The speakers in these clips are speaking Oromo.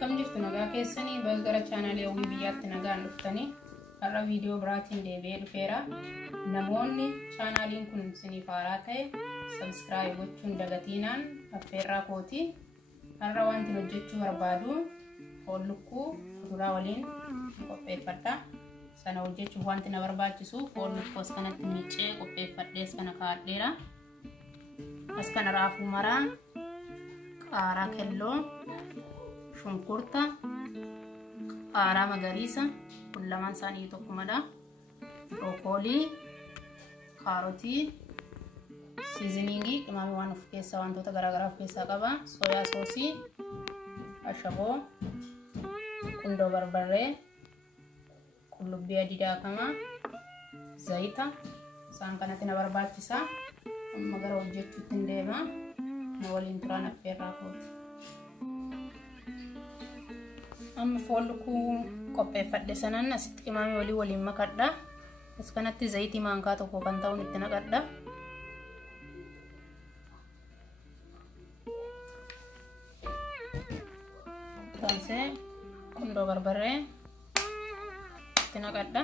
Akkam jirtu nagaa keessanii bagara chaanaalii Hawwii Biyyaatti nagaan dhuftanii har'a viidiyoo biraatiin deebi'ee dhufeera. Namoonni chaanaaliin kun isiniif haaraa ta'e subscribe gochuun dagatiinaan affeerraa kooti. Har'a wanti hojjechuu barbaadu foon lukkuu kuduraa waliin qopheeffadha. Sana hojjechuuf wanti na barbaachisu foon lukkuu as kanatti miicee qopheeffadhee as kana kaa'adheera. As kana raafuu maraa, qaaraa kelloo, shunkurta, qaaraa magariisa, kun lamaan isaanii tokkumadha. Brokkoolii, kaarotii, seasoningii, qimamii waan of keessaa wantoota garaagaraa of keessaa qaba. Soyaa soosii, ashaboo, qundoo barbarree, qullubbii adii daakamaa, zayita. Isaan kanatti na barbaachisa. Amma gara hojjechuutti hin deema. Na waliin turaan affeerraa kooti. Amma foon lukkuu qopheeffadhe sanan asitti qimamii waliin makadha. As kanatti zayitii maankaa tokko kan ta'uun itti naqadha. Taasee qundoo barbarree itti naqadha.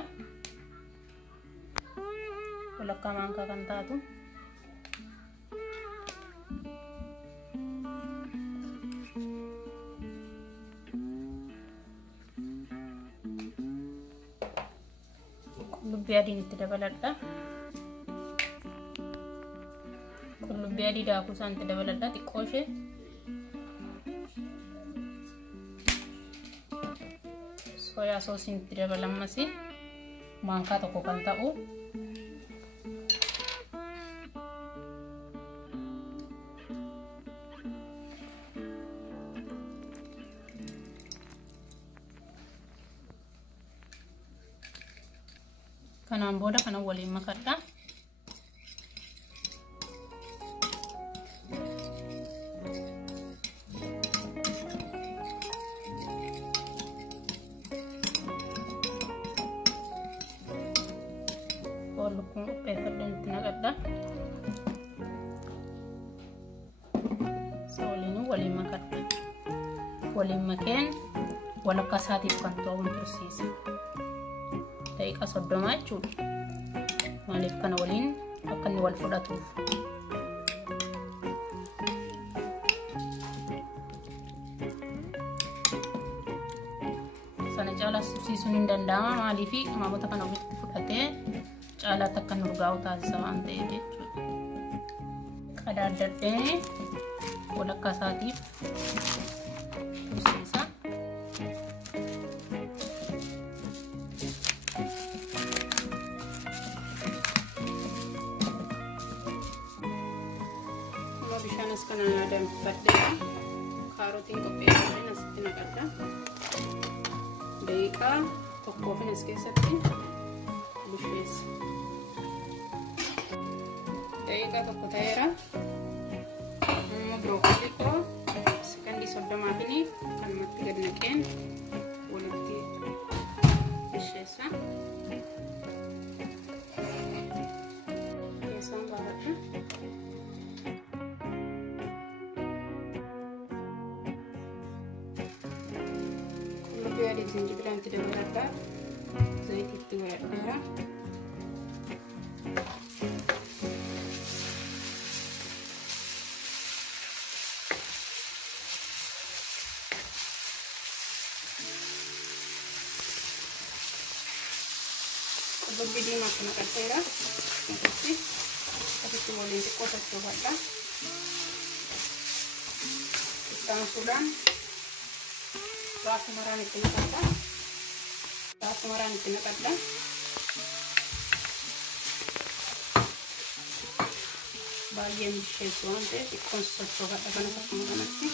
Walakkaa maankaa kan taatu. Qullubbii adiin itti dabaladha. Qullubbii adii daakuu isaan itti dabaladha xiqqoo ishee. Soyaa soosiin itti dabalammas maankaa tokko kan ta'u. Kanaan booda kana waliin makadha. Foon lukkuun qopheeffadhe itti naqadha. Isa waliin makadha. Waliin makeen walakkaa isaatiif kan ta'uun tursiisa. Daqiiqaa 30 jechuudha. Maaliif kana waliin akka inni wal fudhatuuf. Sana caalaa subsiisuun hin danda'ama. Maaliif qimamota kana walitti fudhatee caalaatti akka inni urgaa'u taasisa waan ta'eef jechuudha. Qadaaddadhee walakkaa isaatiif tursiisa. Bishaan kana danfifadheera. Kaarotiin qopheeffadheen asitti naqadha. Daqiiqaa tokkoof as keessatti busheessa. Daqiiqaa tokko ta'eera. Amma birookoolii koo sekondii 30 kanumatti gad naqeen walitti busheessa. Keessaan baafadha. Biar zinjibila tidak berada, zait itu berada. Lebih dimakan kasera, nanti tapi cuma lintik kotak coba dah. Kita sudah. Raafuu maraan itti naqadha. Raafuu maraan itti naqadha. Baay'een bisheessu waan ta'eef xiqqoon sochoofadha kanas akkuma kanatti.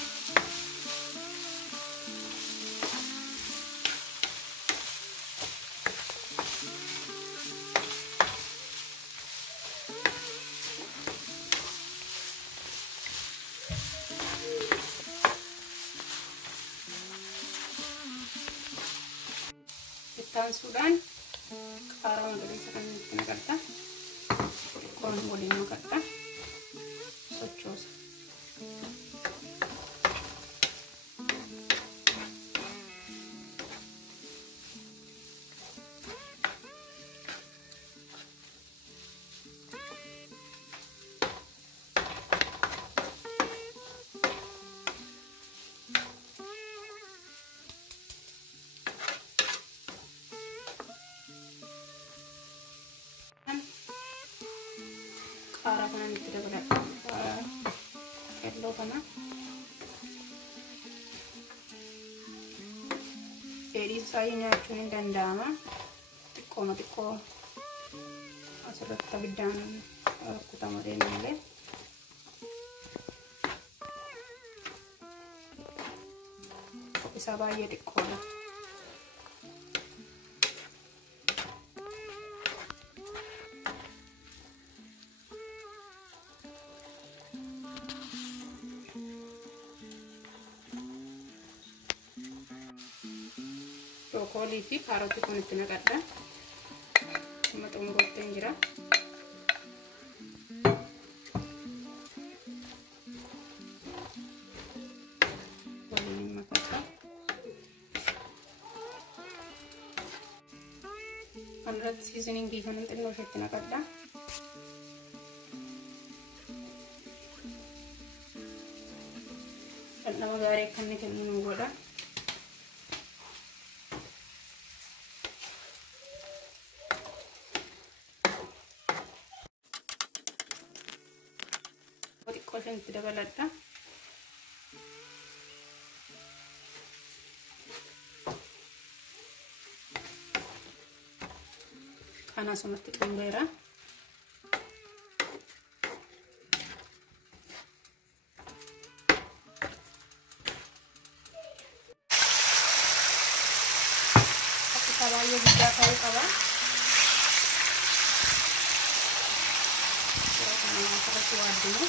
Sudan qaaraa magariisa kan itti naqadha. Qoon waliin makadha. Sochoosa. Para kanan itti dabaladha. Keelloo kana. Dheedhiin isaa nyaachuun ni danda'ama. Xiqqoo asirratti abiddaan rukkutama deemnillee. Isa baay'ee xiqqoodha. Brokkolii fi kaarotii kun itti naqadha. Amma xumurootteen jira. Waliin makadha. Kanarratti seasoningii kanan xinnoo isheetti naqadha. Dhandhama gaarii akka inni kennu nu godha. Xiqqoo isheen itti dabaladha. Kana asumatti xumureera. Akka baay'ee guddaa ta'uu qaba. Suuraa kana asirratti waaddinu.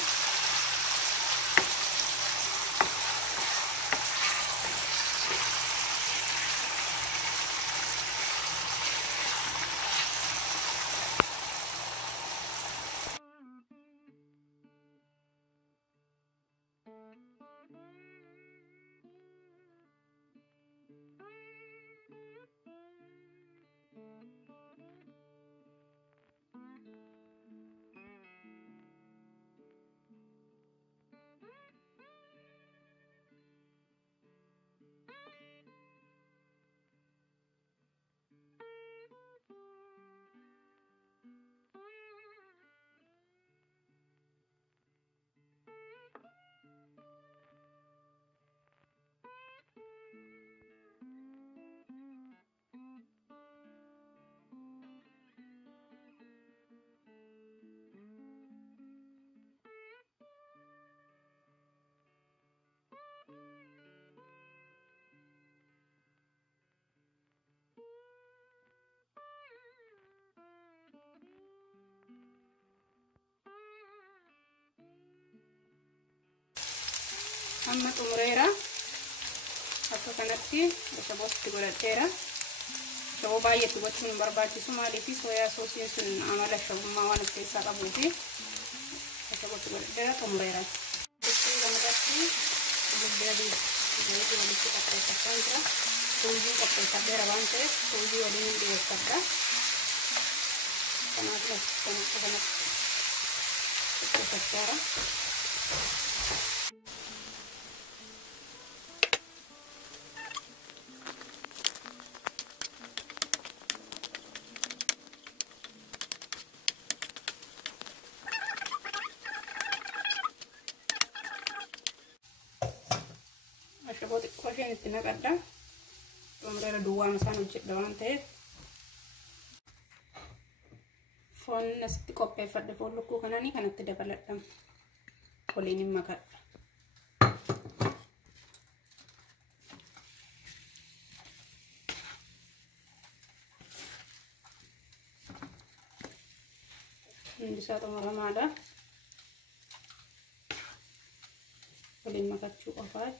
Amma xumureera. Akka kanatti shabooti godhadheera. Shaboo baay'eetti gochuun hin barbaachisu maaliif soyaa soosiin sun amala shabummaa waan of keessaa qabuufi shabooti godhadheera xumureera. Bishaan kanarratti guddaa zayitii walitti qopheeffachaa jira. Ruuzii qopheeffadheera waan ta'eef ruuzii waliin dhiyeeffadha. Kanaaf kanatti qopheeffadheera. Ashaboo xiqqoo isheen itti naqadha. Xumureera duwwaan isaan hojjedha waan ta'eef. Foon asitti qopheeffadhe foon lukkuu kananii kanatti dabaladha. Waliin hin makadha. Hundi isaa xumuramaadha. Waliin makachuu qofaa.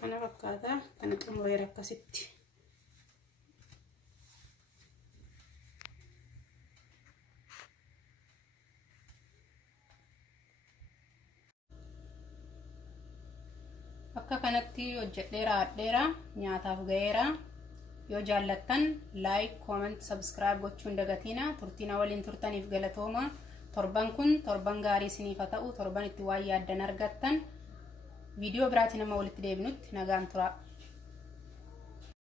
Kana fakkaata kana xumureera akkasitti. Akka kanatti hojjedheera adheera nyaataaf ga'eera. Yoo jaallattan like, comment, subscribe gochuun dagatina. Turtina waliin turtaniif galatooma. torban kun torban gaarii isiniif ta'u torban itti waa yaaddan argattan video biraatiin nama walitti deebinutti nagaan tura.